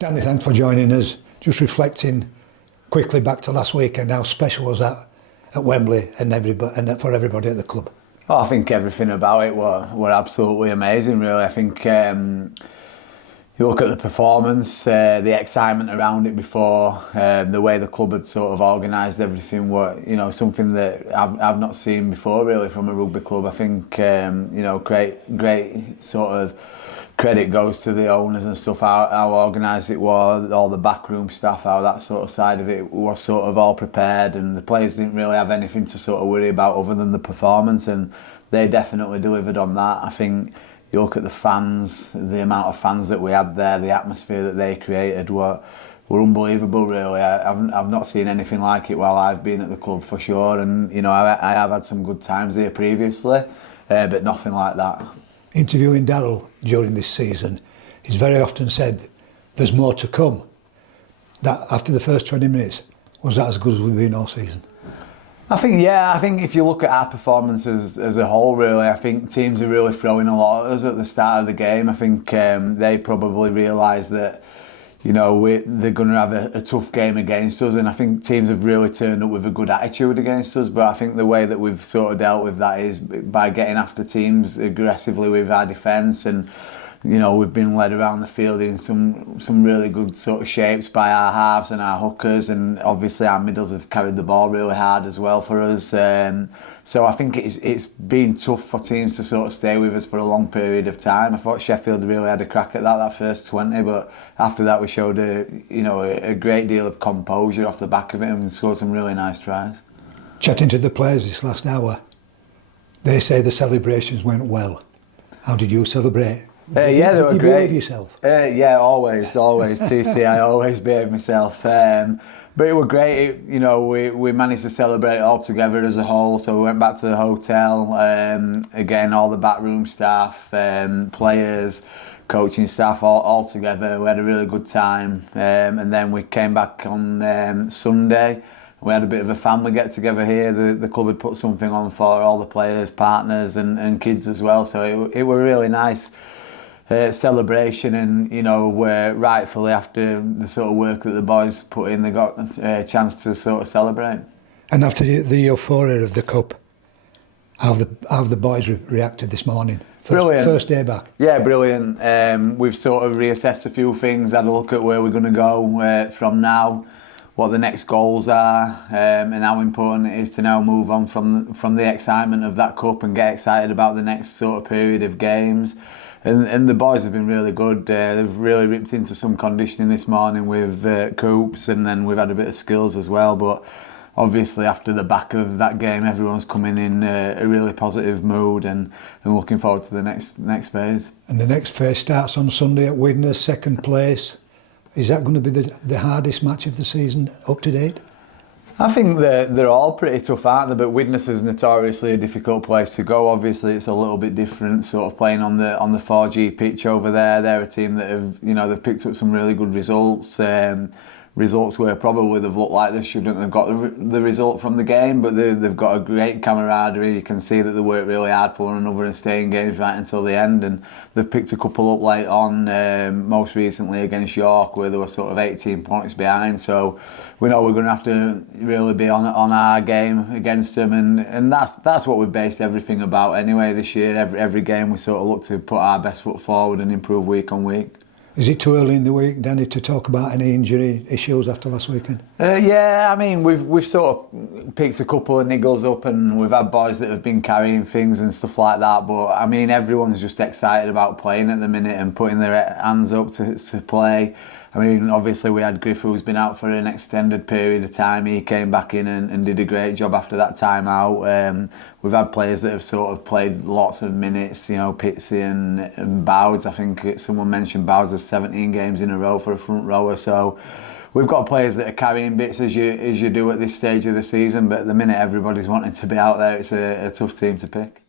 Danny, thanks for joining us. Just reflecting quickly back to last weekend, how special was that at Wembley and for everybody at the club? Oh, I think everything about it were absolutely amazing, really. I think you look at the performance, the excitement around it before, the way the club had sort of organised everything were, something that I've not seen before really from a rugby club. I think, great sort of credit goes to the owners and stuff, how organised it was, all the backroom staff, how that sort of side of it was sort of all prepared, and the players didn't really have anything to sort of worry about other than the performance, and they definitely delivered on that. I think you look at the fans, the amount of fans that we had there, the atmosphere that they created were unbelievable really. I've not seen anything like it while I've been at the club for sure, and I have had some good times here previously, but nothing like that. Interviewing Darryl during this season, he's very often said there's more to come. That after the first 20 minutes, was that as good as we've been all season? I think if you look at our performances as a whole really, I think teams are really throwing a lot at us at the start of the game. I think they probably realise that they're going to have a tough game against us, and I think teams have really turned up with a good attitude against us, but I think the way that we've sort of dealt with that is by getting after teams aggressively with our defence, and we've been led around the field in some really good sort of shapes by our halves and our hookers, and obviously our middles have carried the ball really hard as well for us. So I think it's been tough for teams to sort of stay with us for a long period of time. I thought Sheffield really had a crack at that first 20, but after that we showed a great deal of composure off the back of it and scored some really nice tries. Chatting to the players this last hour, they say the celebrations went well. How did you celebrate? Did you great. behave yourself? Yeah, always. TC, I always behave myself. But it was great. We managed to celebrate it all together as a whole. So we went back to the hotel. Again, all the backroom staff, players, coaching staff, all together. We had a really good time. And then we came back on Sunday. We had a bit of a family get together here. The club had put something on for all the players, partners, and kids as well. So it was really nice. Celebration, and rightfully after the sort of work that the boys put in, they got a chance to sort of celebrate. And after the euphoria of the cup, how have the boys reacted this morning? Brilliant. First day back. Yeah, brilliant. We've sort of reassessed a few things, had a look at where we're going to go from now, what the next goals are, and how important it is to now move on from the excitement of that cup and get excited about the next sort of period of games. And the boys have been really good. They've really ripped into some conditioning this morning with coops, and then we've had a bit of skills as well. But obviously after the back of that game, everyone's coming in a really positive mood and looking forward to the next phase. And the next phase starts on Sunday at Widnes, second place. Is that going to be the hardest match of the season up to date? I think they're all pretty tough, aren't they? But Widnes is notoriously a difficult place to go. Obviously, it's a little bit different, sort of playing on the 4G pitch over there. They're a team that have, they've picked up some really good results. Results where probably they've looked like they shouldn't have got the result from the game, but they've got a great camaraderie. You can see that they work really hard for one another and stay in games right until the end, and they've picked a couple up late on, most recently against York, where they were sort of 18 points behind. So we know we're going to have to really be on our game against them, and that's what we've based everything about anyway this year. Every game we sort of look to put our best foot forward and improve week on week. Is it too early in the week, Danny, to talk about any injury issues after last weekend? Yeah, I mean, we've sort of picked a couple of niggles up, and we've had boys that have been carrying things and stuff like that. But I mean, everyone's just excited about playing at the minute and putting their hands up to play. I mean, obviously we had Griff, who's been out for an extended period of time. He came back in and did a great job after that time out. We've had players that have sort of played lots of minutes, Pitsy and Bowds. I think someone mentioned Bowds has 17 games in a row for a front rower. So we've got players that are carrying bits as you do at this stage of the season. But at the minute, everybody's wanting to be out there. It's a tough team to pick.